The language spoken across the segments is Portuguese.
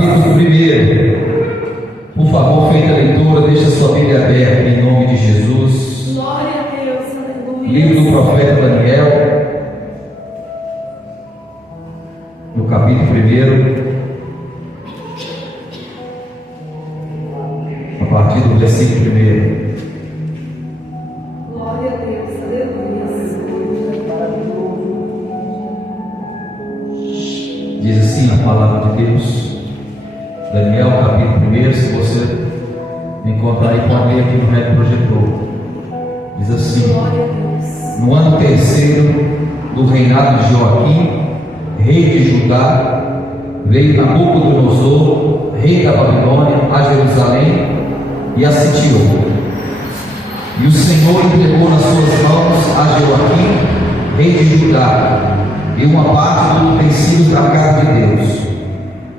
capítulo 1. Por favor, feita a leitura, deixa a sua Bíblia aberta em nome de Jesus. Glória a Deus, aleluia. Livro do profeta Daniel, no capítulo 1, a partir do versículo 1. Glória a Deus, aleluia. Diz assim a palavra de Deus. Daniel, capítulo 1, se você encontrar aí, pode ler aqui no retroprojetor. Diz assim: Glória a Deus. no ano terceiro do reinado de Joaquim, rei de Judá, veio Nabucodonosor, rei da Babilônia, a Jerusalém e a sitiou. E o Senhor entregou nas suas mãos a Joaquim, rei de Judá, e uma parte dos utensílios da casa de Deus,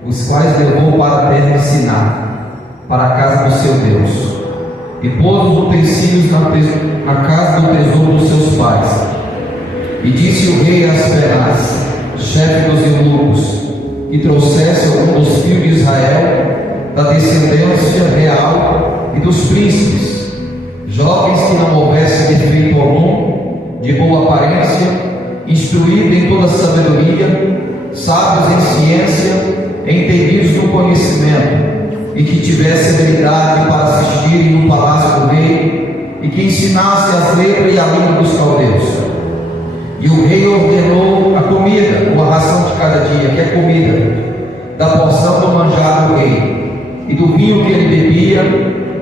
os quais levou para a terra de Siná, para a casa do seu Deus, e pôs os utensílios na casa do tesouro dos seus pais. E disse o rei a Aspenaz, chefe dos eunucos, que trouxesse algum dos filhos de Israel, da descendência real e dos príncipes, jovens que não houvesse defeito algum, de boa aparência, instruídos em toda sabedoria, sábios em ciência, entendidos no conhecimento, e que tivesse habilidade para assistirem no palácio do rei, e que ensinasse as letras e a língua dos caldeus. E o rei ordenou a comida, uma ração de cada dia, que é comida, da porção do manjar do rei, e do vinho que ele bebia,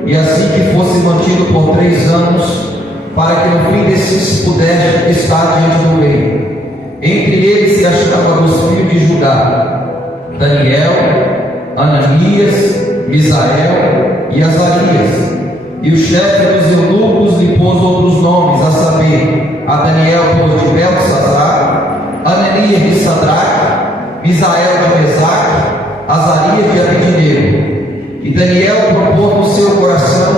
e assim que fosse mantido por 3 anos, para que no fim desses pudesse estar diante do rei. Entre eles se achava dos filhos de Judá, Daniel, Ananias, Misael e Azarias. E o chefe dos eunucos lhe pôs outros nomes, a saber, a Daniel pôs de Beltesazar, Ananias de Sadraque, Misael de Mesaque, Azarias de Abednego. E Daniel propôs no seu coração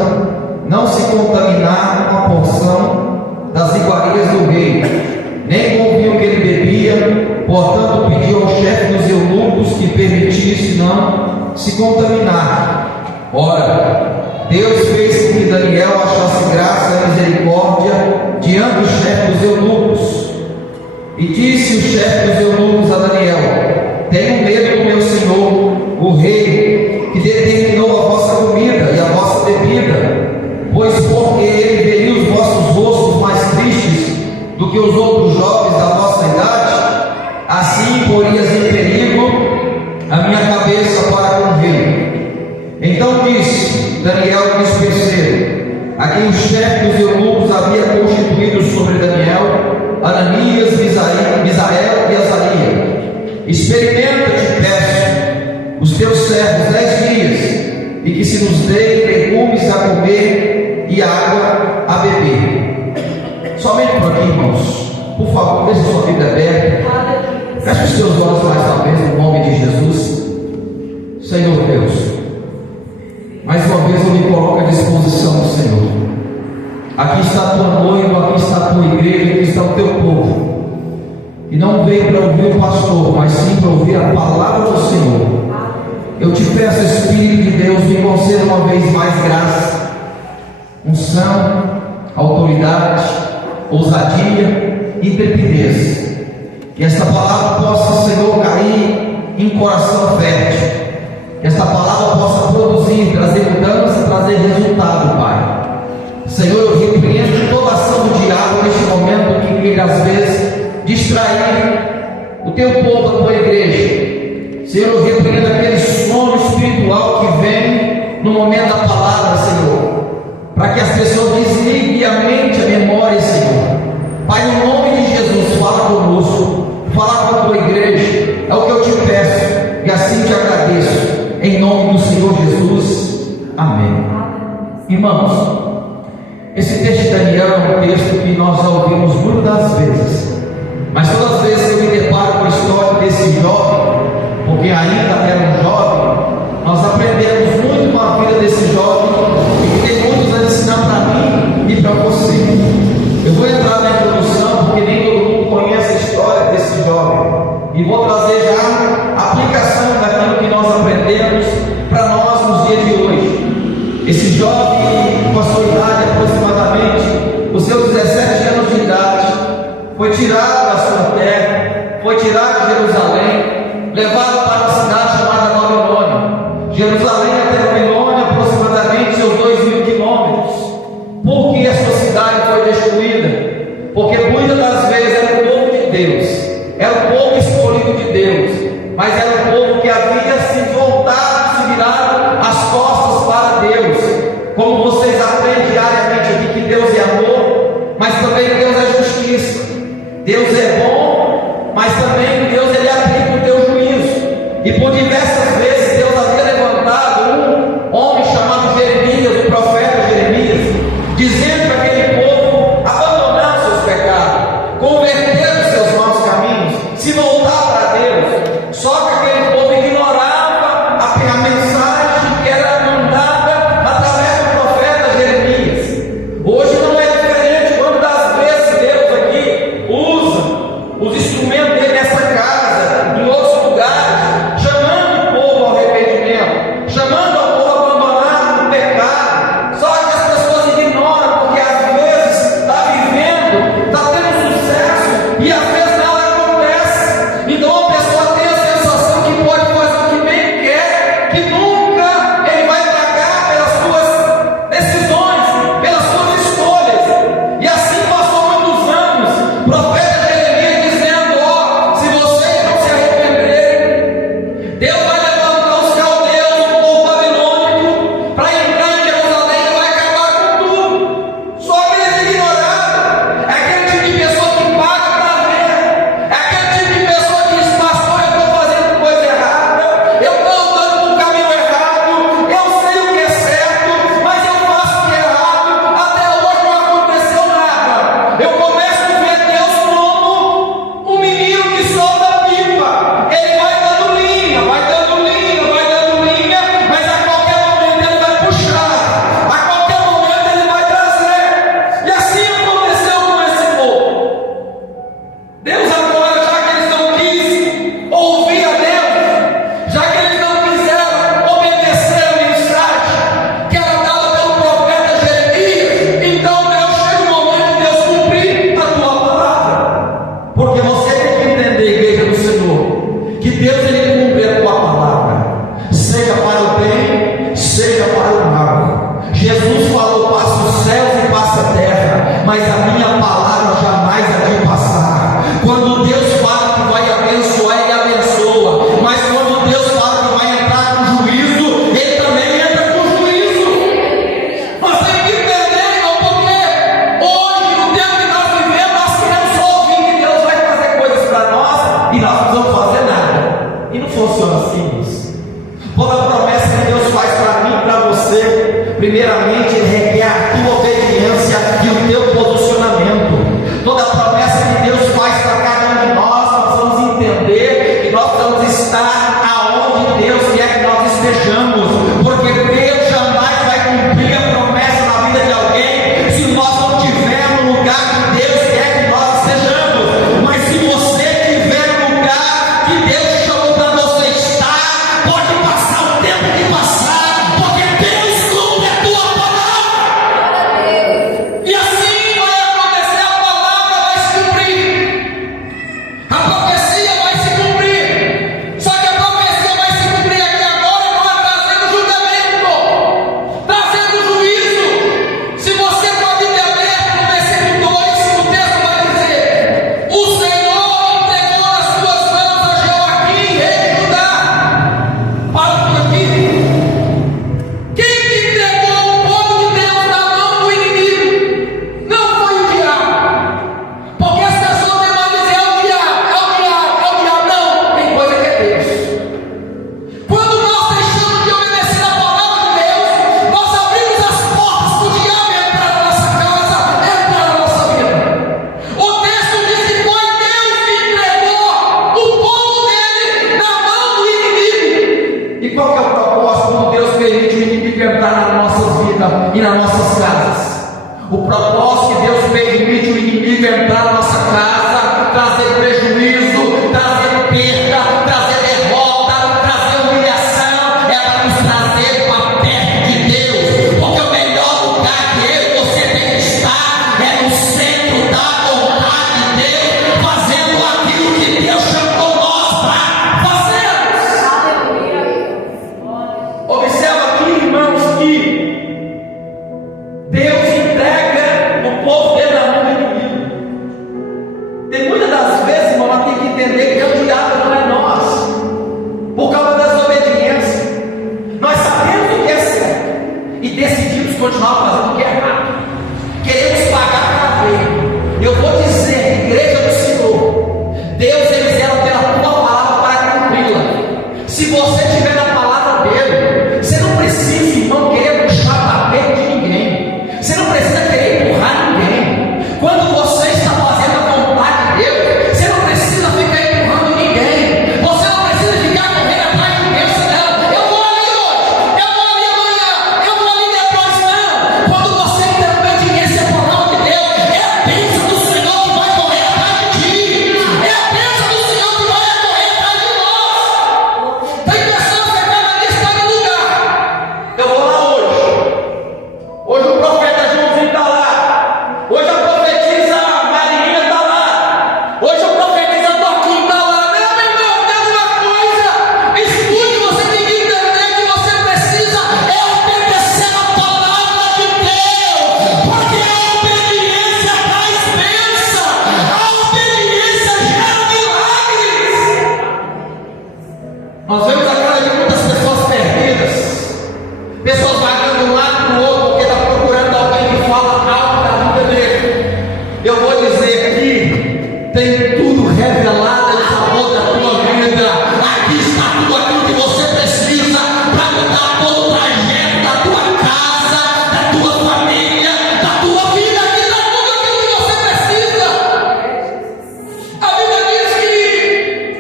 não se contaminar com a porção das iguarias do rei, nem com o vinho que ele bebia. Portanto pediu ao chefe dos eunucos que permitisse não se contaminar. Ora, Deus fez com que Daniel achasse graça e misericórdia diante do chefe dos eunucos. E disse o chefe dos eunucos a Daniel: tenho medo do meu senhor, o rei, que determinou a vossa comida e a vossa bebida, pois porque ele veria os vossos rostos mais tristes do que os outros jovens da vossa idade, assim porias em perigo a minha cabeça para com o rei. Então disse Daniel o dispenseiro, a quem o chefe dos eunucos havia constituído sobre Daniel, Ananias, Misael e Azarias: experimenta, te peço, os teus servos 10 dias, e que se nos dê legumes a comer e água a beber. Somente por aqui, irmãos. Por favor, deixe sua Bíblia aberta. Feche os seus olhos mais uma vez, no nome de Jesus. Senhor Deus, mais uma vez eu me coloco à disposição do Senhor. Aqui está a tua noiva, aqui está a tua igreja, aqui está o teu povo, e não veio para ouvir o pastor, mas sim para ouvir a palavra do Senhor. Eu te peço, Espírito de Deus, me conceda uma vez mais graça, unção, autoridade, ousadia e intrepidez. Que esta palavra possa, Senhor, cair em coração fértil. Que esta palavra possa produzir, trazer mudança, trazer resultado, Pai. Senhor, eu repreendo toda ação do diabo neste momento que queira às vezes distrair o teu povo, a tua igreja. Senhor, eu repreendo aquele sono espiritual que vem no momento da palavra, Senhor, para que as pessoas desliguem a mente, a memória, Senhor. Pai, no nome de Jesus, fala conosco, fala com a tua igreja, é o que eu te peço, e assim te agradeço, em nome do Senhor Jesus, amém. Irmãos, esse texto de Daniel é um texto que nós já ouvimos muitas vezes, mas todas as vezes que eu me deparo com a história desse jovem, porque ainda era um jovem, nós aprendemos muito com a vida desse jovem, e que tem muitos a ensinar para mim e para você. Eu vou entrar na introdução, porque nem todo mundo conhece a história desse jovem, e vou trazer já a aplicação daquilo que nós aprendemos foi tirado da sua terra, foi tirado de Jerusalém, levado para uma cidade chamada Babilônia. Jerusalém até Babilônia, aproximadamente seus 2.000 quilômetros. Por que essa cidade foi destruída? Porque muitas das vezes era o povo de Deus, era o povo escolhido de Deus, mas era o povo que havia se voltado, se virado as costas para Deus. Como vocês aprendem diariamente aqui que Deus é amor, mas também Deus é justiça. Deus é bom, mas também Deus ele aplica o teu juízo. E por diversas vezes Deus havia levantado um homem chamado Jeremias, o profeta Jeremias, dizendo para aquele povo abandonar os seus pecados, converter os seus maus caminhos, se voltar para Deus. Só que aquele povo ignorava a mensagem que era mandada através do profeta Jeremias. Hoje não é diferente. Quando das vezes Deus aqui usa os instrumentos dele nessa casa, em outros lugares, chamando o povo ao arrependimento, chamando o povo a abandonar o pecado. Só que as pessoas ignoram, porque às vezes está vivendo, está tendo sucesso e às vezes nada acontece. Então a pessoa tem a sensação que pode fazer o que bem quer, que nunca ele vai pagar pelas suas decisões, pelas suas escolhas. E assim passou muitos anos, o profeta Jeremias dizendo: ó, se vocês não se arrependerem, Deus vai levantar os caldeus, o povo babilônico, para entrar em Jerusalém e vai acabar com tudo. Só que eles ignoraram. É aquele tipo de pessoa que paga para ver, é aquele tipo de pessoa que diz: pastor, eu estou fazendo coisa errada, eu estou andando no caminho errado, eu sei o que é certo, mas eu faço o que é errado. Até hoje não aconteceu nada. Eu começo a ver Deus como um menino que solta pipa. Ele vai dando linha, vai dando linha, vai dando linha, mas a qualquer momento ele vai puxar, a qualquer momento ele vai trazer. E assim aconteceu com esse povo. Deus agora, já que eles não quis ouvir a Deus, já que eles não quiseram obedecer a mensagem que era dada pelo profeta Jeremias, então Deus chega o momento de Deus cumprir a tua palavra. Porque você tem que entender, igreja do Senhor, que Deus ele cumpre a tua palavra, seja para o bem, seja para o mal. Jesus falou: passa os céus e passa a terra, mas a minha palavra jamais há de passar. Quando Deus fala que vai abençoar, ele abençoa, mas quando Deus fala que vai entrar com juízo, ele também entra com juízo. Nós temos que entender, irmão, porque hoje, no tempo que nós vivemos, nós queremos só ouvir que Deus vai fazer coisas para nós e nós não precisamos fazer nada. E não funciona assim, irmãos. Toda promessa que Deus faz para mim e para você, primeiramente, ele requer a tua obediência e o teu posicionamento. Toda promessa que Deus faz para cada um de nós, nós vamos entender que nós precisamos estar aonde Deus quer que nós estejamos, porque Deus jamais vai cumprir a promessa na vida de alguém se nós não estivermos no lugar que Deus quer que nós estejamos. Mas se você estiver no lugar que Deus chamou para você estar, pode passar o tempo que passar, porque Deus cumpre a tua palavra. muitas das vezes, irmão, nós temos que entender que o diabo não é nós, por causa da desobediência. Nós sabemos o que é certo e decidimos continuar fazendo o que é errado. Queremos pagar para ver. Eu vou dizer, igreja do Senhor, Deus ele zela pela tua palavra para cumpri-la. Se você estiver na palavra dele, você não precisa, irmão, querer puxar tapete de ninguém. Você não precisa querer empurrar ninguém. Quando você está fazendo a vontade de Deus, você não precisa ficar empurrando ninguém. Você não precisa ficar correndo atrás de bênção dela. Eu vou ali hoje, eu vou ali amanhã, eu vou ali depois. Não. Quando você tem obediência à palavra de Deus, é a bênção do Senhor que vai correr atrás de ti. É a bênção do Senhor que vai correr atrás de nós. Tem pessoas que cada dia estão no lugar. Eu vou lá hoje. Hoje o profeta Joãozinho está lá. Hoje a profetisa Marinha está lá. Hoje a profetisa Toquinho está lá. Meu irmão, tem uma coisa. Escute, você tem que entender que você precisa obedecer a palavra de Deus. Porque a obediência traz bênção. A obediência gera milagres. Nós vemos a cara de muitas pessoas perdidas. Pessoas vagando de um lado para o outro porque está procurando alguém que fala algo da vida dele. Eu vou dizer aqui, tem tudo revelado em favor da tua vida. Aqui está tudo aquilo que você precisa para mudar todo o trajeto da tua casa, da tua família, da tua vida. Aqui está tudo aquilo que você precisa. A Bíblia diz que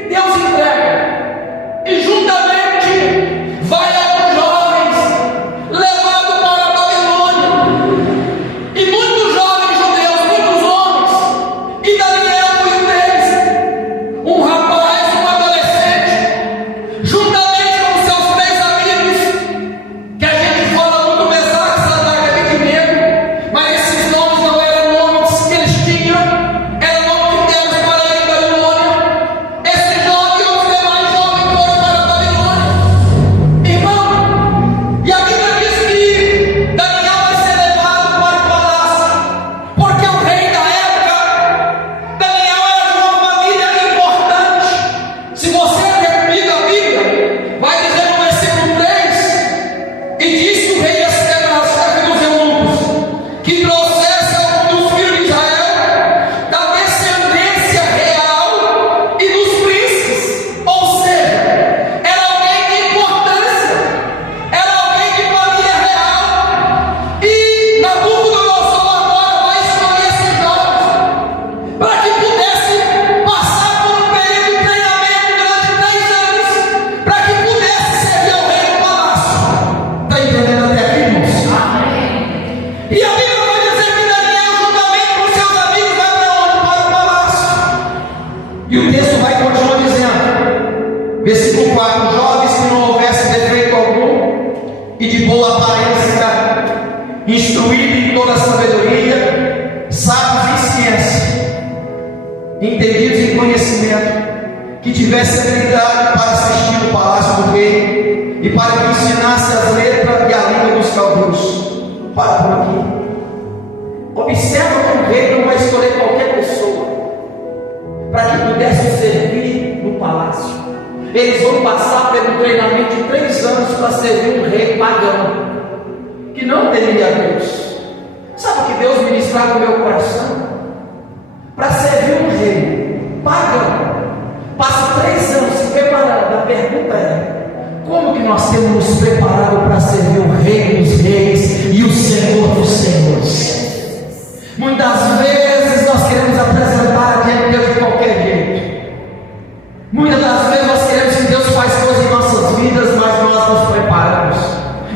Deus entrega e juntamente vai aos jovens levado para a Babilônia. E muitos jovens judeus, muitos homens, e Daniel foi um deles, um rapaz, um adolescente, juntamente com seus 3 amigos, que a gente fala muito Mesaque, Sadraque e Abednego, mas esses nomes não eram nomes que eles tinham, eram nomes que Deus para ele em Babilônia. Esse jovem e os demais jovens foram para a Babilônia. Irmão, e a Bíblia diz que Daniel vai ser levado para o palácio, porque o rei da época, Daniel era de uma família importante. Se você ler comigo a Bíblia, vai dizer no versículo 3, e diz que o rei Aspenaz, chefe dos eunucos, que trouxesse algum dos filhos de Israel, da descendência real e dos príncipes, ou seja, era alguém de importância, era alguém de família real. E Nabucodonosor agora vai escolher esses jovens para que pudesse passar por um período de treinamento durante 3 anos, para que pudesse servir ao rei no palácio. Está entendendo até aqui, irmãos? E a Bíblia vai dizer que Daniel, juntamente com seus amigos, vai para onde? Para o palácio. E o texto vai continuar dizendo, versículo 4: jovens que não houvesse defeito algum, e de boa aparência, instruído em toda a sabedoria, sábios em ciência, entendidos em conhecimento, que tivesse habilidade para assistir no palácio do rei, e para que ensinasse as letras e a língua dos caldeus. Para por aqui. Observa que o rei não vai escolher qualquer pessoa para que pudesse servir no palácio. Eles vão passar pelo treinamento de 3 anos para servir um rei pagão, que não temia a Deus. Sabe o que Deus ministrava no meu coração? Para servir um rei pagão, passa 3 anos se preparando. A pergunta é: como que nós temos nos preparado para servir o Rei dos Reis e o Senhor dos Senhores? Muitas vezes nós queremos apresentar a Deus de qualquer jeito. Muitas das vezes nós queremos que Deus faça coisas em nossas vidas, mas nós nos preparamos.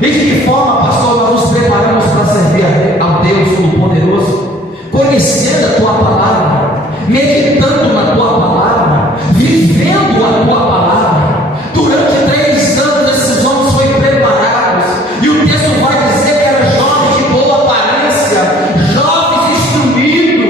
E de que forma, pastor, nós nos preparamos para servir a Deus Todo-Poderoso? Conhecendo a tua palavra, meditando na tua palavra, vivendo a tua palavra. Durante 3 anos esses homens foram preparados, e o texto vai dizer que eram jovens de boa aparência, jovens instruídos,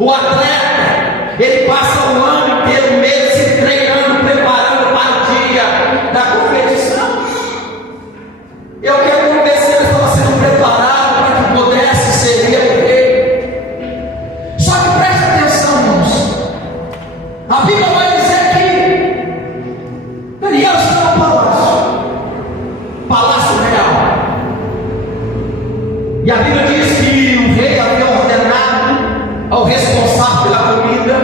O atleta, ele passa o ano inteiro, mês, se treinando, preparando para o dia da competição. Eu quero ver se ele estava sendo preparado para que pudesse servir o rei. Só que preste atenção, irmãos. A Bíblia vai dizer que Daniel está no palácio real. E a Bíblia diz que o rei havia ordenado ao responsável pela comida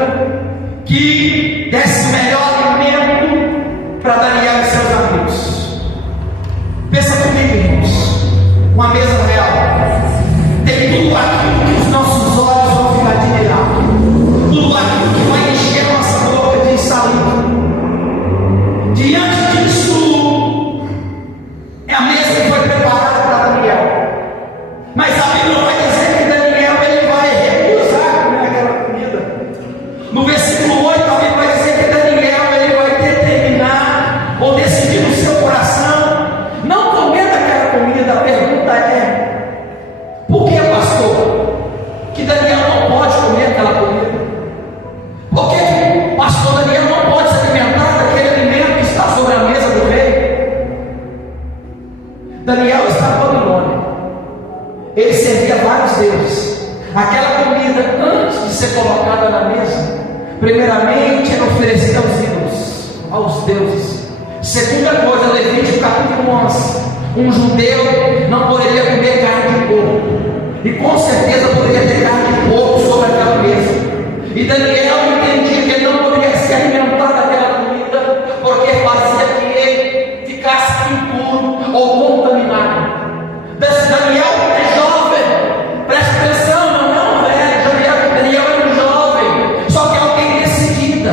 que desse o melhor alimento para Daniel e seus amigos. Pensa comigo, irmãos. Uma mesa real tem tudo aquilo que os nossos olhos vão ficar admirados, tudo aquilo que vai encher nossa boca de saliva. Diante disso, é a mesa que foi preparada para Daniel. Mas a Bíblia vai dizer que Daniel ele vai recusar comer aquela comida. No versículo 8, a Bíblia vai dizer que Daniel ele vai determinar ou decidir no seu coração não comer daquela comida. A pergunta é: por que, pastor, que Daniel não pode comer aquela comida? Por que, pastor, Daniel não pode se alimentar daquele alimento que está sobre a mesa do rei? Daniel está na Babilônia. Ele servia vários deuses. Aquela comida, antes de ser colocada na mesa, primeiramente era oferecida aos ídolos, aos deuses. Segunda coisa, Levítico capítulo 11: um judeu não poderia comer carne de porco, e com certeza poderia ter carne de porco sobre aquela mesa. E Daniel entendia que ele não poderia se alimentar daquela comida, porque fazia que ele ficasse impuro ou contaminado. Daniel é jovem, preste atenção, não é um velho. Daniel é um jovem, só que é alguém decidida,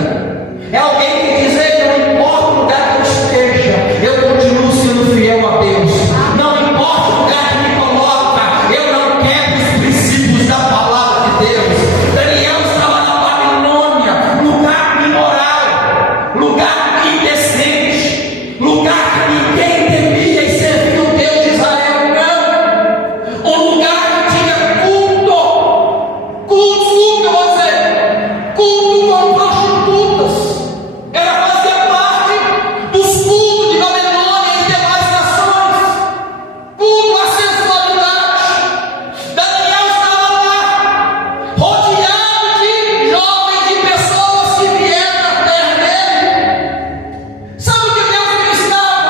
é alguém que diz: ei, não importa o lugar que eu esteja, eu continuo sendo fiel a Deus. Não importa o lugar que me coloca, eu não quebro os princípios da palavra de Deus. Daniel estava na Babilônia, lugar imoral, lugar indecente, lugar que ninguém temia e servia o Deus de Israel. Não, um lugar que tinha culto, eu vou dizer, culto com prostitutas. Ela fazia parte dos cultos de Babilônia e demais nações. Culto à sensualidade. Daniel estava lá, rodeado de jovens e pessoas que vieram da terra dele. Sabe o que Deus ministrava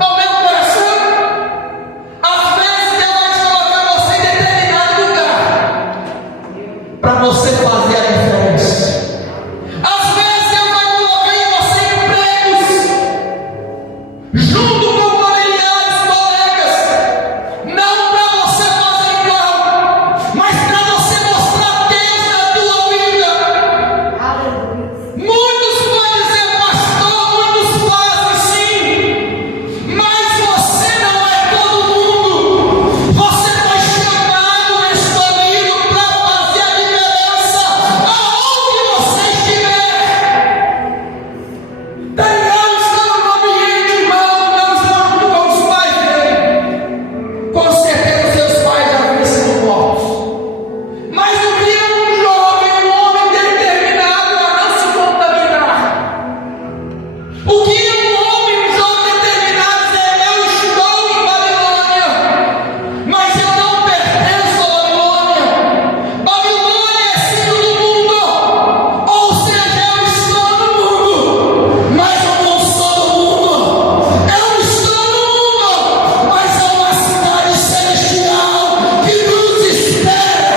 ao meu coração? Às vezes Deus vai te colocar você em determinado lugar para você fazer a diferença. Às vezes Deus vai colocar em você empregos, junto com familiares, colegas, não para você fazer igual, mas para você mostrar Deus na tua vida. Aleluia. Muitos podem dizer: pastor, muitos fazem sim, mas você não é todo mundo. Você foi chamado, escolhido para fazer a diferença aonde você estiver. Daniel estava no ambiente mau, não estava junto com os pais dele. Com certeza seus pais já haviam sido mortos. Mas o que é um jovem, um homem determinado a não se contaminar? O que é um homem, um jovem determinado a dizer: eu estou em Babilônia, mas eu não pertenço a Babilônia. Babilônia é símbolo do mundo, ou seja, eu estou no mundo, mas eu não sou do mundo. Eu estou no mundo, mas é uma cidade celestial que nos espera.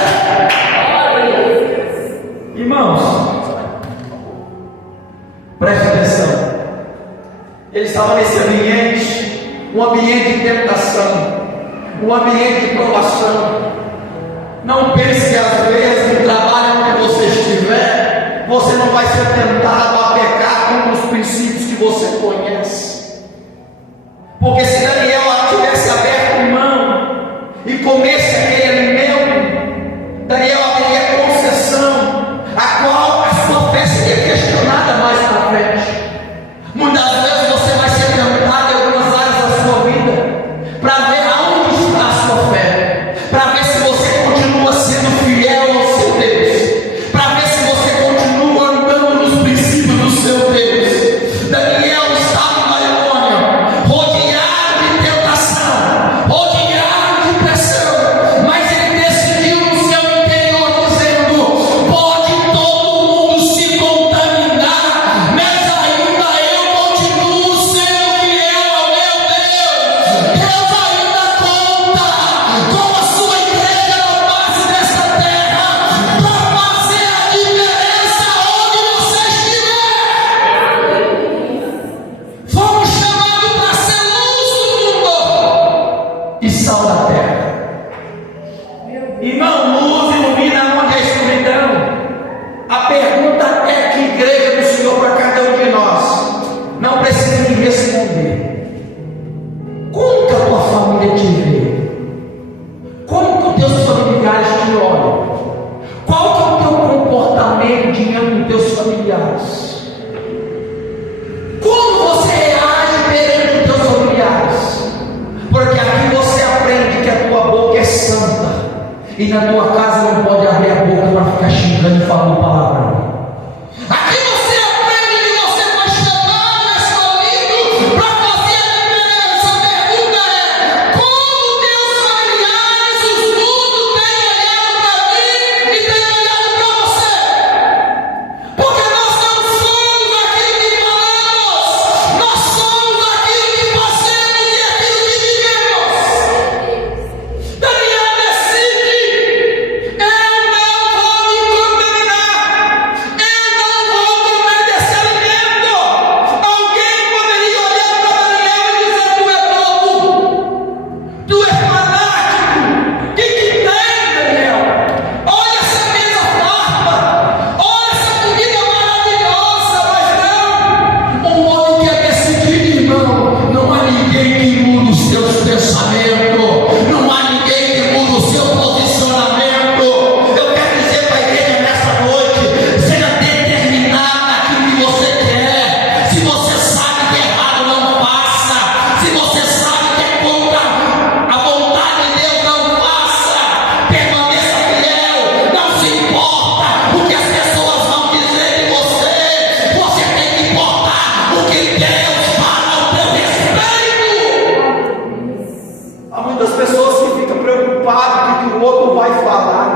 Irmãos, preste atenção. Ele estava nesse ambiente, um ambiente de tentação, um ambiente de provação. Não pense que às vezes no trabalho onde você estiver, você não vai ser tentado a pecar com os princípios que você conhece. Porque se Daniel tivesse aberto mão e comesse aquele alimento, Daniel haveria concessão, a qual a sua fé seria questionada mais para frente. Muitas vezes você vai ser tentado em algumas áreas da sua vida para ver aonde está a sua fé, para ver se você continua sendo fiel ao seu Deus, para E na tua casa não pode abrir a boca para ficar xingando e falando palavrão. Aqui você aprende que você foi chamado, escolhido para fazer a diferença. A pergunta é: como teus familiares, os mundos têm olhado para mim e têm olhado para você? Porque nós não somos aquilo que falamos, nós somos aquilo que fazemos e aquilo que vivemos. Daniel decide: eu não vou me contaminar, eu não vou comer desse alimento. Alguém poderia olhar para Daniel e dizer: tu é bobo, tu é fanático. O que tem, Daniel? Olha essa mesa farta, olha essa comida maravilhosa. Mas não, um homem que é decidido, irmão. Não há ninguém que mude os seus pensamentos, não há ninguém que mude o seu posicionamento. Eu quero dizer para a igreja nessa noite: seja determinado naquilo que você quer. Se você sabe que é errado, não faça. Se você sabe que é contra a vontade de Deus, não faça. Permaneça fiel, não se importa o que as pessoas vão dizer de você. Você tem que importar o que Deus fala ao teu respeito. Há muitas pessoas que ficam preocupadas com o que o outro vai falar.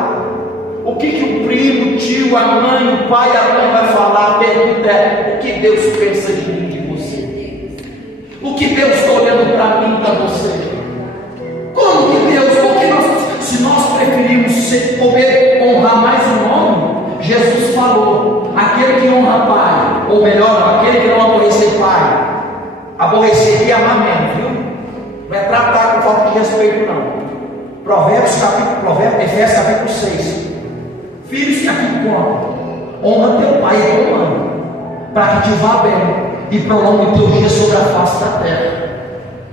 O que o primo, o tio, a mãe, o pai, a mãe vai falar. A pergunta é: o que Deus pensa de mim, de você? O que Deus está olhando para mim, para você? Como que Deus? Porque se nós preferimos honrar mais o nome, Jesus falou: aquele que honra pai, ou melhor, aquele que não aborrecer pai, aborrecer e amar menos, viu? Não é tratar com falta de respeito, não. Efésios capítulo 6. Filhos que aqui contam, honra teu pai e tua mãe, para que te vá bem e prolongue o teu dia sobre a face da terra.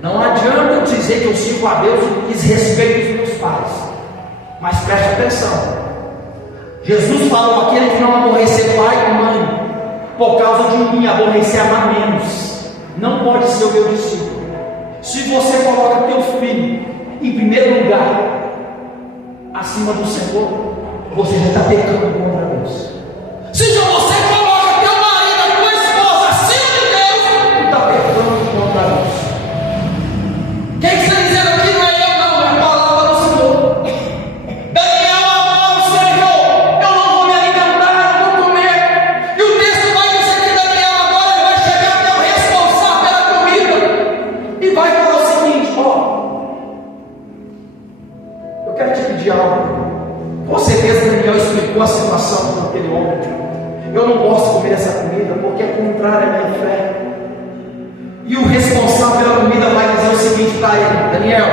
Não adianta eu dizer que eu sirvo a Deus e desrespeito os meus pais, mas preste atenção. Jesus falou: aquele que não aborrecer pai e mãe, por causa de mim, aborrecer amar menos, não pode ser o meu discípulo. Se você coloca teu filho em primeiro lugar, acima do Senhor, você já está pecando contra Deus. Se já você coloca teu marido, a tua esposa acima de Deus, tu está pecando contra Deus. Quem está dizendo aqui não é eu, não, é a palavra do Senhor. Daniel amava o Senhor: eu não vou me alimentar, eu vou comer. E o texto vai dizer que Daniel agora vai chegar até o responsável pela comida e vai falar o seguinte: eu quero te pedir algo. Com certeza Daniel explicou a situação daquele homem: eu não posso comer essa comida porque é contrária à minha fé. E o responsável pela comida vai dizer o seguinte para ele: Daniel,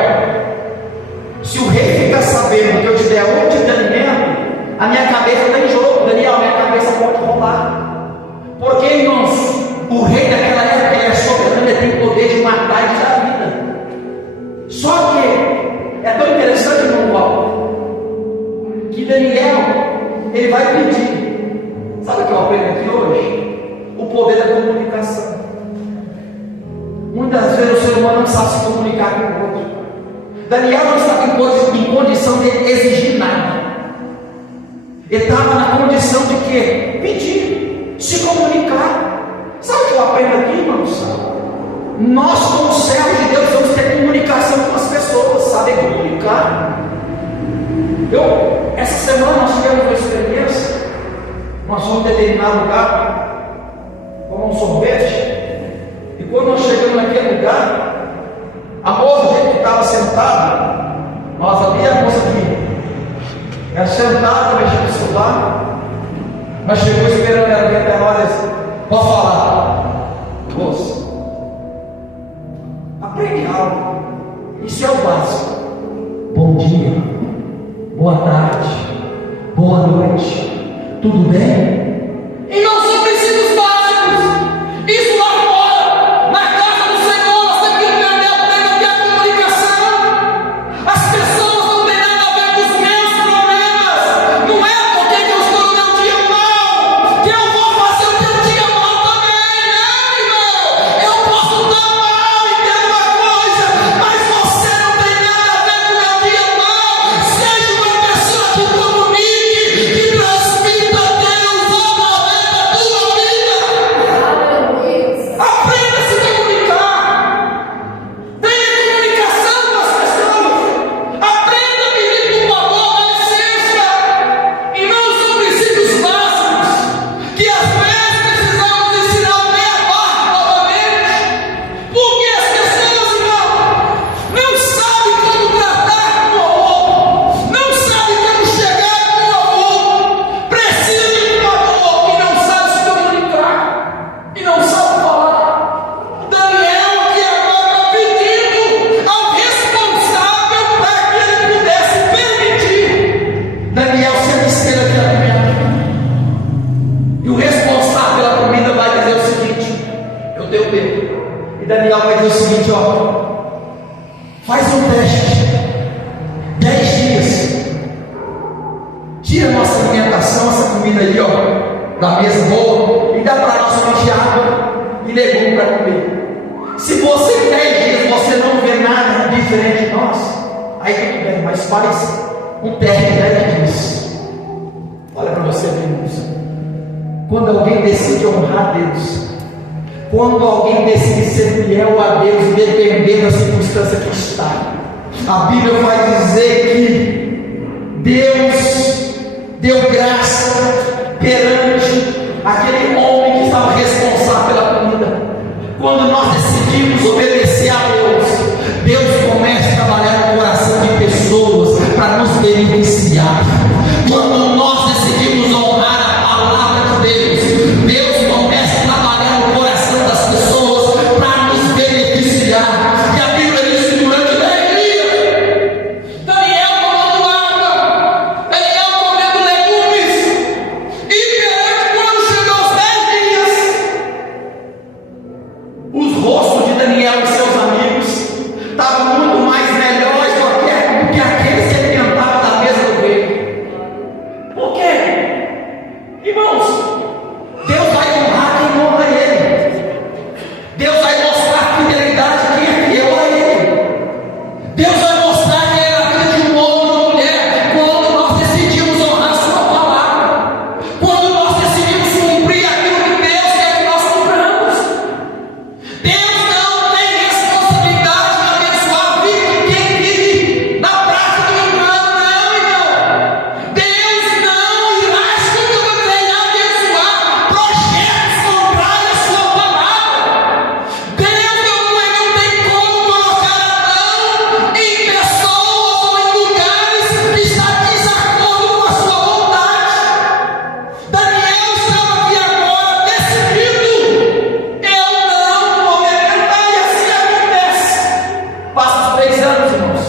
se o rei ficar sabendo que eu te der onde de alimento, a minha cabeça está em jogo. Daniel, a minha cabeça pode rolar. Porque, irmãos, o rei daquela época, ele é soberano, ele tem poder de matar e tirar a vida. Só que é tão interessante, irmão Paulo, que Daniel, ele vai pedir. Sabe o que eu aprendo aqui hoje? O poder da comunicação. Muitas vezes o ser humano não sabe se comunicar com o outro. Daniel não estava em condição de exigir nada. Ele estava na condição de quê? Pedir, se comunicar. Sabe o que eu aprendo aqui, irmãos? Nós, como servos de Deus, vamos ter comunicação com as pessoas, saber comunicar. Essa semana nós tivemos uma experiência. Nós fomos em determinado lugar, tomamos um sorvete. E quando nós chegamos naquele lugar, a moça, do jeito que estava sentada, nós ali, a moça aqui, ela sentada, mexendo no celular, mas chegou esperando ela vir até nós e disse: pode falar, moça, aprende algo, isso é o básico. Bom dia, boa tarde, boa noite, tudo bem? E não são princípios básicos, isso lá fora, na casa do Senhor, nós temos que aprender a ter a comunicação. As pessoas não têm nada a ver com os meus problemas. Não é porque eu estou no meu dia mal que eu vou fazer o teu dia mal também, não, irmão. Eu posso estar mal e ter uma coisa, mas você não tem nada a ver com o meu dia mal. Seja uma pessoa Daniel vai dizer o seguinte: ó, faz um teste, 10 dias, tira a nossa alimentação, essa comida aí, ó, da mesa boa, e dá para nós somente água e legume para comer. Se você em 10 dias você não vê nada diferente de nós, aí tudo bem, mas faz um teste de 10 dias. Olha para você ver, irmãos. Quando alguém decide honrar a Deus, quando alguém decide ser fiel a Deus, independente da circunstância que está, a Bíblia vai dizer que Deus deu graça perante aquele homem que estava responsável pela comida. Quando nós decidimos obedecer a Deus, Deus começa a trabalhar no coração de pessoas para nos beneficiar. Quando nós decidimos honrar a palavra de Deus, Deus começa a trabalhar no coração das pessoas para nos beneficiar. E a Bíblia diz que durante 10 dias, Daniel tomando água, Daniel comendo legumes, e quando chegou aos 10 dias, os rostos de Daniel e seus amigos estavam muito mais melhores do que aqueles que alimentavam da mesa do rei. Por quê? Irmãos, Deus vai honrar quem honra Ele. Deus vai mostrar a fidelidade de quem é fiel a Ele. Deus vai mostrar quem é a vida de um homem ou de uma mulher quando nós decidimos honrar a Sua palavra, quando nós decidimos cumprir aquilo que Deus quer que nós cumpramos. Deus não tem responsabilidade de abençoar a vida de quem vive na prática do engano, não, irmão. Deus não irá escolher abençoar projetos contrários à Sua palavra. Deus não tem como colocar a mão em pessoas ou em lugares que estão em desacordo com a Sua vontade. Daniel estava aqui agora decidido: eu não vou me alimentar, e assim acontece. Passa os 3 anos, irmãos,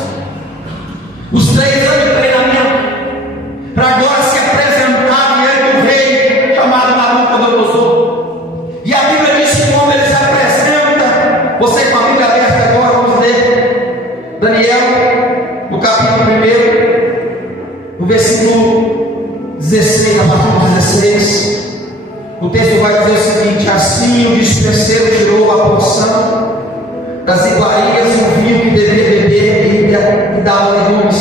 os 3 anos de treinamento, para agora se apresentar diante do rei chamado Nabucodonosor. E a Bíblia diz que quando ele se apresenta, você com a Bíblia aberta agora, vamos ler Daniel, no capítulo 1, no versículo 16, a partir do 16, o texto vai dizer o seguinte: assim o dispenseiro tirou a porção das iguarias e o vinho que deveria beber e dava legumes.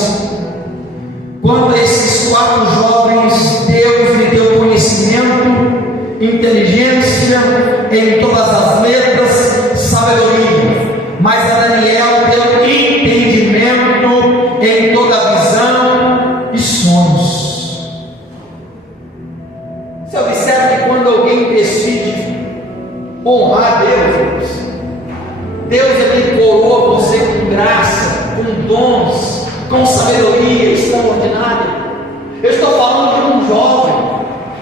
Quando esses 4 jovens, Deus lhe deu conhecimento, inteligência em todas as letras, sabedoria, mas a Daniel deu entendimento em toda visão e sonhos. Você observa que quando alguém decide honrar Deus, Deus ele coroa você com graça, com dons, com sabedoria extraordinária. Eu estou falando de um jovem,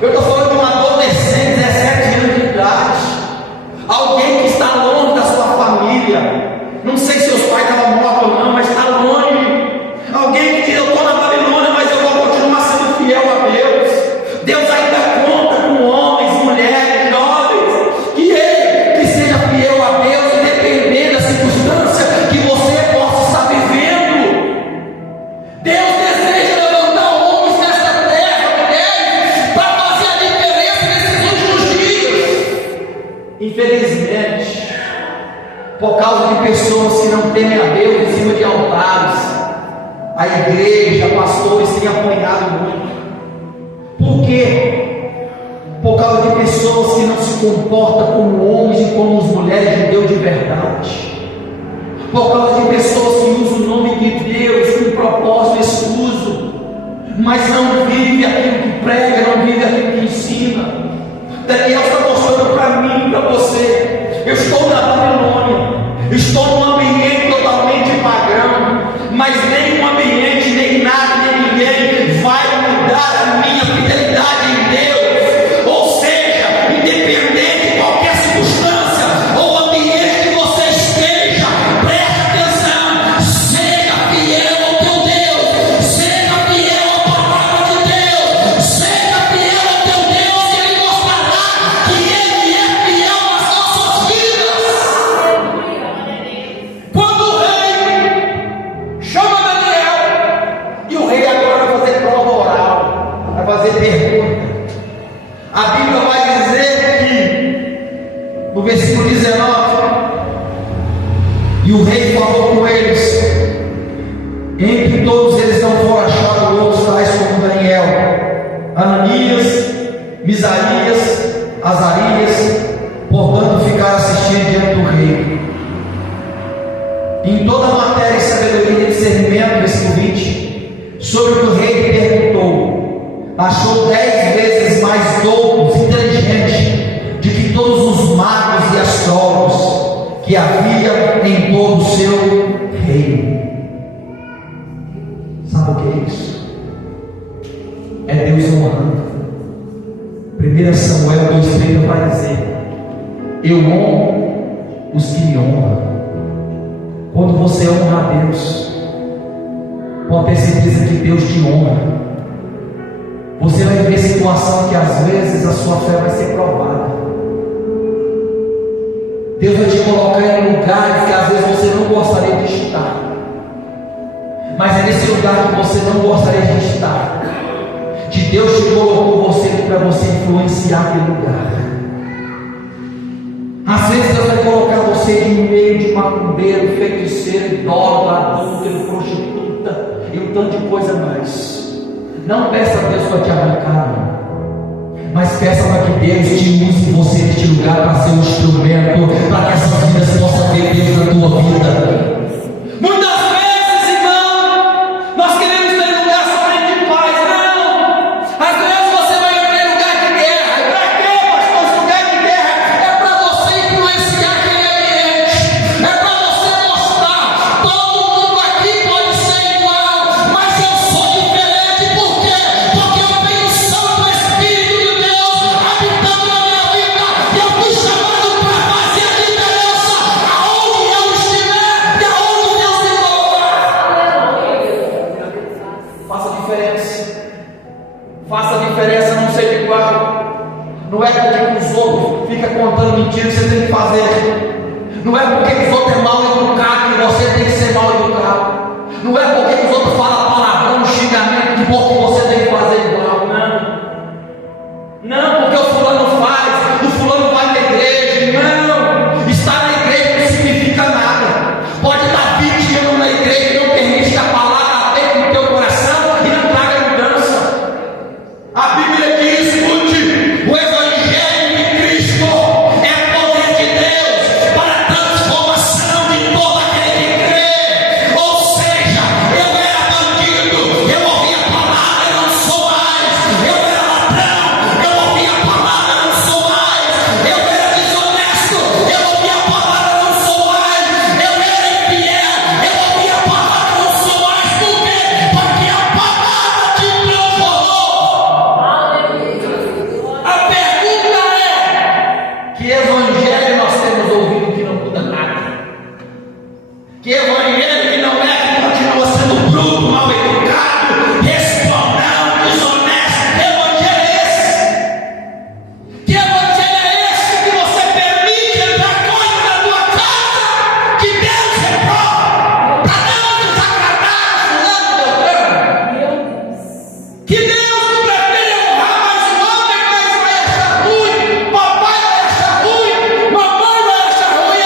eu estou falando de um adolescente, 17 anos de idade, alguém que está longe da sua família. Não sei se os pais estavam mortos ou não, mas está longe. Alguém que diz: eu estou na Babilônia, mas eu vou continuar sendo fiel a Deus. Deus ainda conta com homens, mulheres, jovens, que seja fiel a Deus, independente da circunstância que você possa estar vivendo. Deus deseja levantar homens nesta terra, mulheres, para fazer a diferença nesses últimos dias. Infelizmente, por causa de pessoas que não temem a Deus em cima de altares, a igreja, pastores têm apanhado muito. Por quê? Por causa de pessoas que não se comportam como homens e como mulheres de Deus de verdade. Por causa de pessoas que usam o nome de Deus com um propósito escuso, mas não vive aquilo que prega, não vive aquilo que ensina. Daniel está mostrando para mim e para você: eu estou na Babilônia, estou num ambiente totalmente pagão, mas nem um ambiente, nem nada, nem ninguém vai mudar a minha fidelidade em Deus. Ou seja, independente de qualquer circunstância ou ambiente que você esteja, preste atenção, seja fiel ao teu Deus, seja fiel à palavra de Deus, seja fiel ao teu Deus, e Ele mostrará que Ele é fiel às nossas vidas. E o rei falou com eles. Entre todos eles não foram achados outros tais como Daniel, Ananias, Misarias, Azarias, portanto ficaram assistindo diante do rei. Em toda a matéria e sabedoria e discernimento, versículo 20, sobre o que o rei perguntou, achou 10 vezes mais doutos e inteligentes de que todos os magos e astrólogos que havia em todo o seu reino. Sabe o que é isso? É Deus honrando. 1 Samuel 2,30 vai dizer: eu honro os que me honram. Quando você honra a Deus, pode ter certeza que Deus te honra. Você vai ver situação que às vezes a sua fé vai ser provada. Deus vai te colocar em lugares que às vezes você não gostaria de estar, mas é nesse lugar que você não gostaria de estar, que Deus te colocou você para você influenciar aquele lugar. Às vezes Deus vai colocar você em meio de macumbeiro, feiticeiro, idólatra, adúltero, prostituta e um tanto de coisa mais. Não peça a Deus para te arrancar, não. Mas peça para que Deus te use você neste lugar para ser um instrumento, para que essas vidas possam ver Deus na tua vida. Muitas vezes, irmão, nós queremos ter lugar somente de paz. Não! Às vezes você vai ter lugar de guerra. E para quê, pastor? Esse lugar de guerra é para você influenciar aquele ambiente. É para você mostrar: todo mundo aqui pode ser igual, mas eu sou diferente. Por quê? Porque eu tenho o Santo Espírito de Deus habitando na minha vida. E eu fui chamado para fazer a diferença aonde eu estiver e aonde Deus me colocar. Faça a diferença. Faça a diferença, não seja igual. Não é porque os outros ficam contando mentiras que você tem que fazer. Não é porque os outros é mal educado que você tem que ser mal educado. Não é porque os outros falam palavrão, xingamento, que bom que você tem que fazer igual. Não. Não, porque o fulano faz, o fulano vai na igreja. Não. Estar na igreja não significa nada. Pode estar 20 anos na igreja e não permite que a palavra dentro do teu coração e não traga mudança. A Bíblia diz: escute, o Evangelho de Cristo é poder de Deus para a transformação de todo aquele que crê. Ou seja, eu era bandido, eu ouvi a palavra, eu não sou mais. Eu era ladrão, eu ouvi a palavra, eu não sou mais. Eu era desonesto, eu ouvi a palavra, eu não sou mais. Eu era infiel, eu ouvi a palavra, eu não sou mais. Por quê? Porque a palavra te transformou. A pergunta é: que evangelho nós temos ouvido que não muda nada? Que evangelho que não é, que continua sendo bruto, mal educado, respondão, desonesto? Que evangelho é esse? Que evangelho é esse que você permite entrar coisa na tua casa que Deus reprova para não desagradar fulano, Beltrano? Que Deus prefere honrar mais o homem, mas vai achar ruim. Papai vai achar ruim, mamãe vai achar ruim.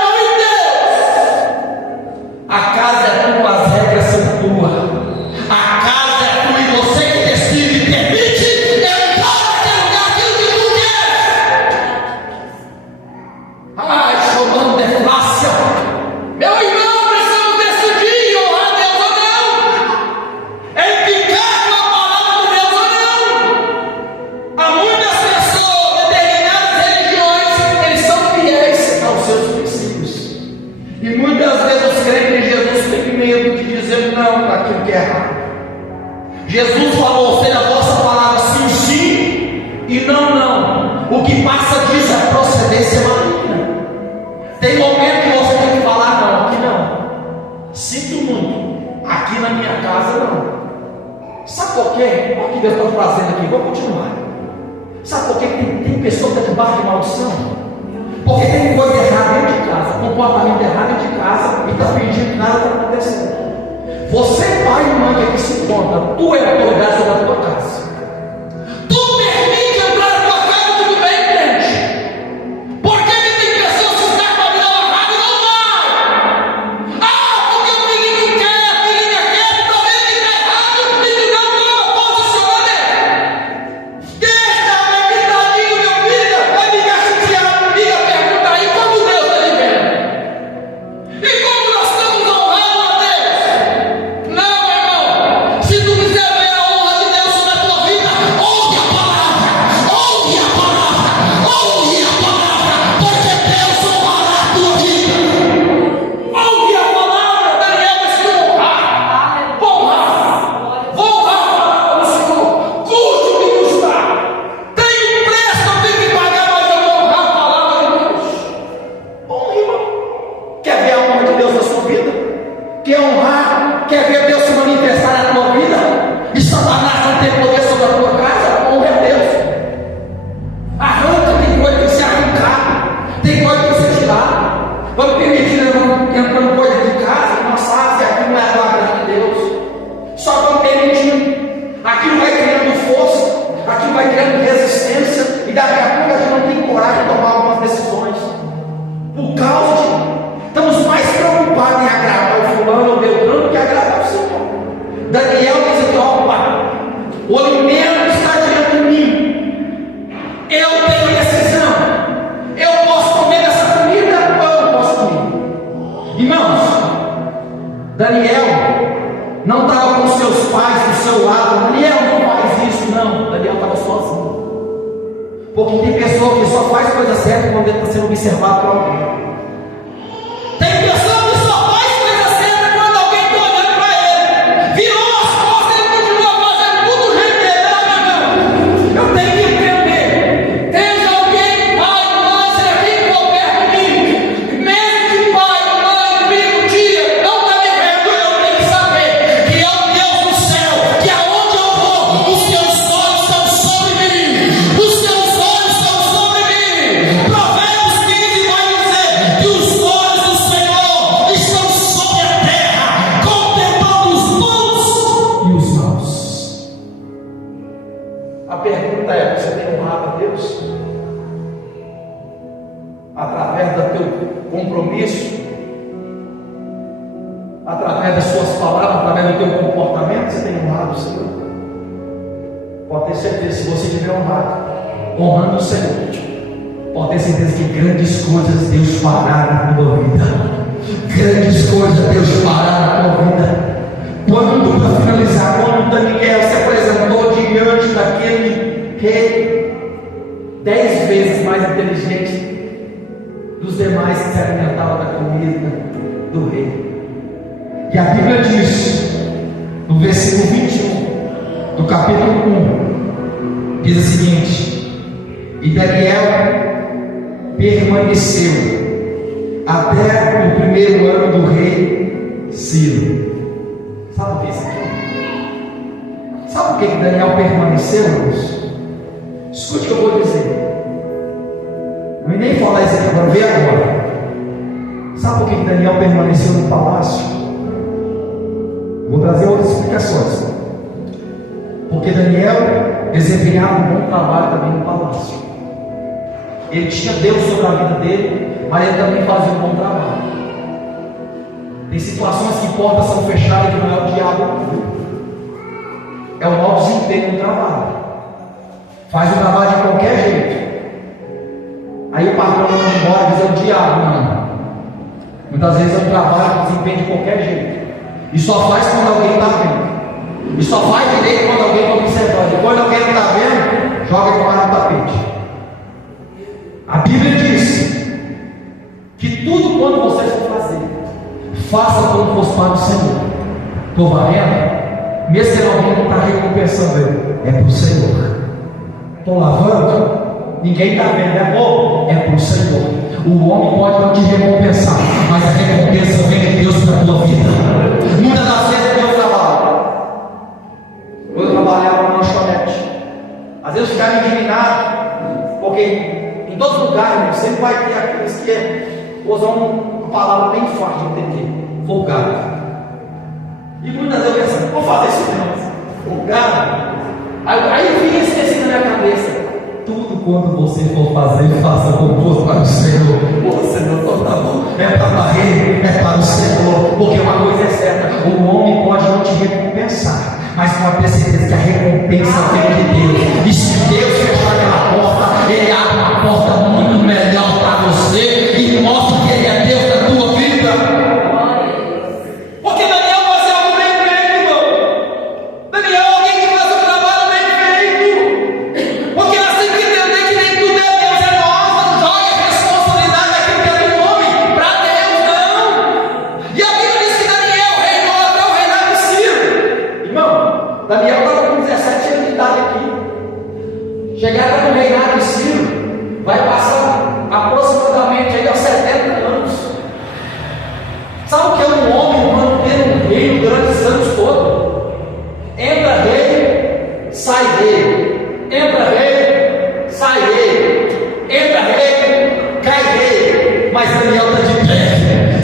Meu irmão, e Deus? A casa é tua, as regras são tuas. A casa é tua e você que decide. Permite entrar naquele lugar aquilo que tu quer. Ai, chamando de fácil. Meu irmão, precisamos decidir honrar Deus ou não. É ficar com a palavra de Deus ou não. Há muitas pessoas, determinadas religiões, eles são fiéis aos seus princípios. E muitas vezes os crentes em Jesus têm medo de dizer não para aquilo que é errado. Jesus falou: seja a vossa palavra sim, sim e não, não. O que passa disso é procedência maligna. Tem momento que você tem que falar não, aqui não. Sinto muito, aqui na minha casa não. Sabe por quê? Olha o que Deus está trazendo aqui, vou continuar. Sabe por quê? Tem pessoa que está debaixo de maldição? Porque tem coisa errada dentro de casa, comportamento errado dentro de casa, e está fingindo que nada está acontecendo. Você, pai e mãe, que se encontra, tu é autoridade sobre a tua casa. Tu permite entrar na tua casa, tudo bem, crente? Porque tem pessoas que estão com a vida errada e não vai. gente entrando coisa de casa, nós sabemos que aquilo não é do agrado de Deus. Só estão permitindo. Aquilo vai criando força, aquilo vai criando resistência, e daqui a pouco a gente não tem coragem de tomar algumas decisões. Por causa de. Estamos mais preocupados em agradar o fulano ou o Beltrano do que agradar o Senhor. Daniel diz aqui: ó, pai, o alimento está diante de mim. Eu tenho decisão. Eu posso comer essa comida ou eu não posso comer? Irmãos, Daniel não estava com seus pais do seu lado. Daniel não faz isso, não. Daniel estava sozinho. Porque tem pessoa que só faz coisa certa quando ele está sendo observado por alguém. Tem pessoa que só faz coisa certa quando alguém está olhando para ele. Virou as costas, ele continua fazendo tudo do jeito dele. Não. Eu tenho que entender. Tem alguém, pai, mãe, será que ficou perto de mim? Mesmo que pai, mãe, primo, tia, não está me vendo, eu tenho que saber que é o Deus do céu, que aonde eu vou, os teus olhos estão sobre mim. Os teus olhos estão sobre mim. Provérbios 15 vai dizer que os olhos do Senhor estão sobre a terra, contemplando os bons e os maus. A pergunta é: você tem honrado a Deus? Através do teu compromisso, através das suas palavras, através do teu comportamento, você tem honrado o Senhor? Pode ter certeza, se você estiver honrando o Senhor, pode ter certeza que grandes coisas Deus fará na tua vida. Grandes coisas Deus fará na tua vida. Quando, para finalizar, quando Daniel se apresentou diante daquele rei, 10 vezes mais inteligente dos demais que se alimentavam da comida do rei. E a Bíblia diz, no versículo 21 do capítulo 1, diz o seguinte: e Daniel permaneceu até o primeiro ano do rei Ciro. Sabe o que é isso aqui? Sabe por que Daniel permaneceu, irmãos? Escute o que eu vou dizer. Não vou nem falar isso aqui agora, vê agora. Sabe por que Daniel permaneceu no palácio? Vou trazer outras explicações. Porque Daniel desempenhava um bom trabalho também no palácio. Ele tinha Deus sobre a vida dele, mas ele também fazia um bom trabalho. Tem situações que portas são fechadas que não é o diabo, é o mau desempenho do trabalho. Faz o trabalho de qualquer jeito. Aí o patrão manda embora e diz: é o diabo. Não. Muitas vezes é um trabalho que desempenha de qualquer jeito. E só faz quando alguém está vendo. E só faz direito quando alguém está observando. E quando alguém não está vendo, joga ele para no tapete. A Bíblia diz que tudo quando você for fazer, faça como fosse para o Senhor. Estou varrendo, mesmo que alguém não está recompensando ele, é para o Senhor. Estou lavando, ninguém está vendo, é bom, é para o Senhor. O homem pode não te recompensar, mas a recompensa vem de Deus para a tua vida. Muitas das vezes Deus trabalha. Eu trabalhava numa lanchonete, às vezes ficava indignado, porque em todos os lugares sempre vai ter aqueles que usam uma palavra bem fácil de entender: folgado. E muitas vezes eu penso: vou fazer isso mesmo, folgado. Aí eu fico esquecido na minha cabeça: tudo quando você for fazer, faça com gosto para o Senhor. O Senhor, tá bom, é para varrer, é para o Senhor. Porque uma coisa é certa: o homem pode não te recompensar, mas pode ter certeza que a recompensa vem de Deus. E se Deus fechar aquela porta, Ele abre uma porta muito melhor para você e mostra que Ele é Deus da tua vida. Porque Daniel fazia algo bem feito, irmão. Daniel é alguém que faz um trabalho bem feito. Porque nós temos que entender que nem tudo é Deus, é nós. Não joga a responsabilidade daquilo que é do homem para Deus, não. E a Bíblia diz que Daniel reinou até o reinado de Ciro. Irmão, Daniel estava com 17 anos de idade aqui. Chegar no reinado de Ciro, vai passar aproximadamente aí aos 70 anos. Sabe o que é um homem manter um reino durante esses anos todos? Entra rei, sai rei. Entra rei, sai rei. Entra rei, cai rei. Mas Daniel está de pé.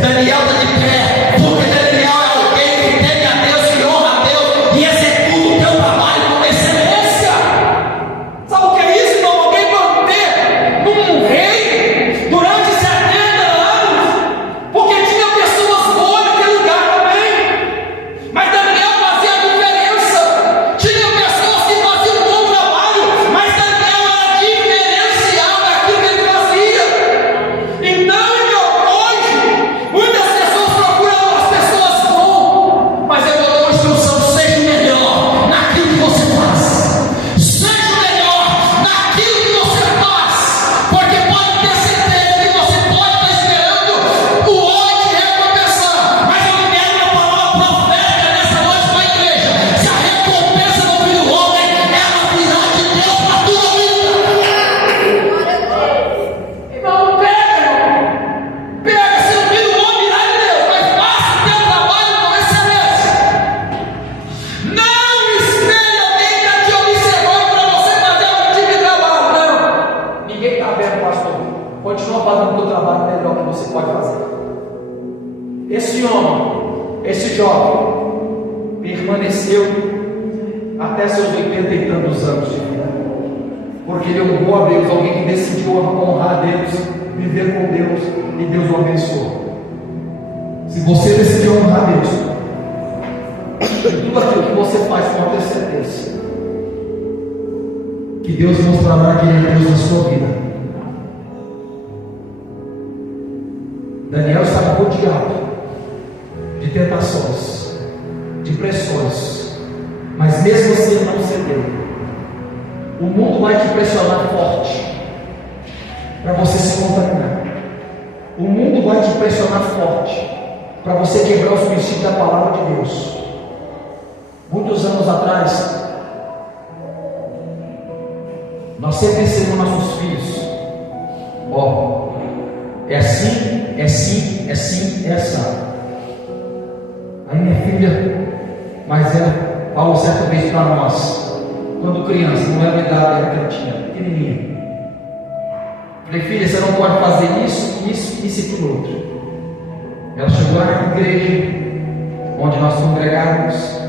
Esse homem, esse jovem, permaneceu até seus 80 e tantos anos de vida, porque ele honrou a Deus, alguém que decidiu honrar a Deus, viver com Deus, e Deus o abençoou. Se você decidiu honrar a Deus, tudo aquilo que você faz, pode ter certeza que Deus mostrará que Ele é Deus na sua vida. Daniel estava rodeado de tentações, de pressões, mas mesmo assim ele não cedeu. O mundo vai te pressionar forte para você se contaminar. O mundo vai te pressionar forte para você quebrar os princípios da palavra de Deus. Muitos anos atrás, nós sempre ensinamos nossos filhos: ó, é assim, é assim, é assim, é assim. Aí minha filha, mas ela falou certa vez para nós, quando criança, não era a idade que ela tinha, pequenininha. Falei: filha, você não pode fazer isso, isso, isso e aquilo outro. Ela chegou na igreja onde nós congregávamos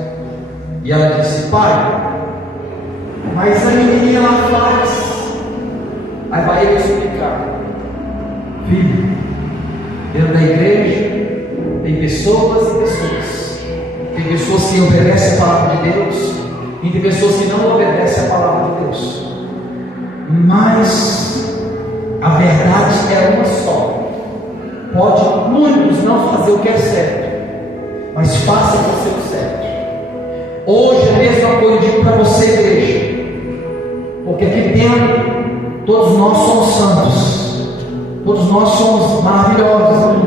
e ela disse: pai, mas a menininha lá faz. Aí vai ele explicar: filho, dentro da igreja tem pessoas e pessoas. Tem pessoas que obedecem a palavra de Deus e tem pessoas que não obedecem a palavra de Deus. Mas a verdade é uma só. Pode muitos não fazer o que é certo, mas façam você o certo. Hoje é a mesma coisa eu digo para você, igreja, porque aqui dentro todos nós somos santos, todos nós somos maravilhosos,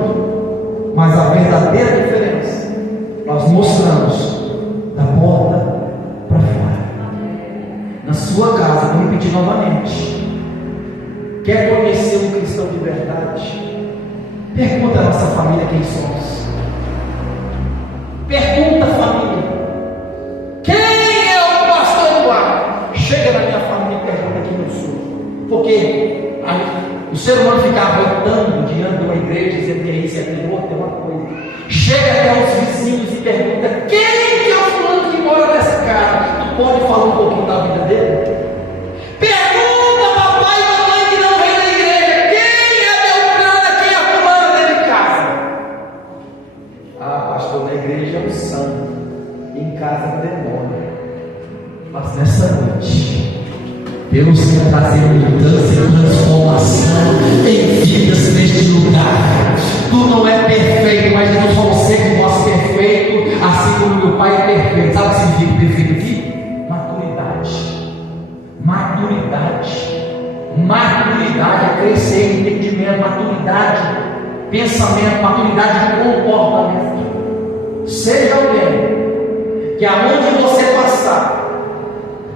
mas a verdadeira diferença nós mostramos da porta para fora. Na sua casa, vou repetir novamente: quer conhecer um cristão de verdade? Pergunta à nossa família quem somos. Pergunta à família: quem é o pastor Eduardo? Chega na minha família e pergunta quem eu sou. Porque o ser humano fica arrotando diante de uma igreja, dizendo que é isso e aquilo outro, é uma coisa. Chega até os vizinhos e pergunta: quem que é o fulano que mora nessa casa? Tu pode falar um pouquinho da vida dele? Pergunta papai e mamãe que não vem na igreja: quem é Beltrana, quem é fulana dentro de casa? Ah, pastor, na igreja é um santo, em casa é um demônio. Mas nessa noite Deus quer trazer mudança e transformação em vidas neste lugar. Tu não é perfeito, mas não só você que mostra perfeito, assim como meu Pai é perfeito. Sabe o que significa perfeito aqui? Maturidade. Maturidade. Maturidade é crescer em entendimento, maturidade, pensamento, maturidade de comportamento. Seja alguém que aonde você passar,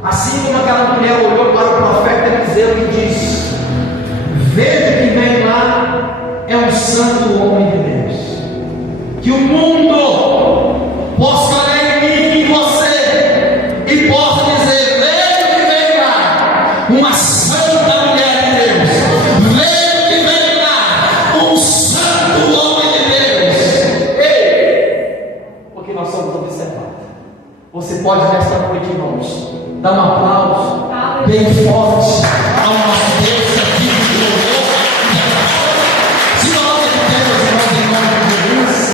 assim como aquela mulher olhou para o profeta Eliseu e disse: veja que vem lá é um santo homem de Deus. Que o mundo possa olhar em mim e em você e possa dizer: veja que vem lá uma santa mulher de Deus. Veja que vem lá um santo homem de Deus. Ei, porque nós somos observados. Você pode nesta noite, irmãos, dar um aplauso bem forte